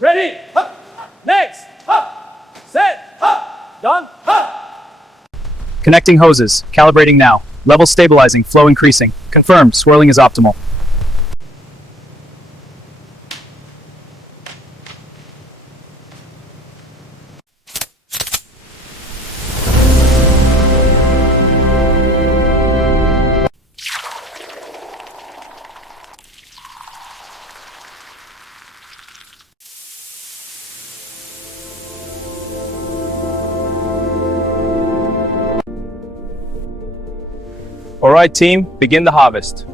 Ready. Next. Set. Done. Connecting hoses. Calibrating now. Level stabilizing. Flow increasing. Confirmed. Swirling is optimal. Alright team, begin the harvest.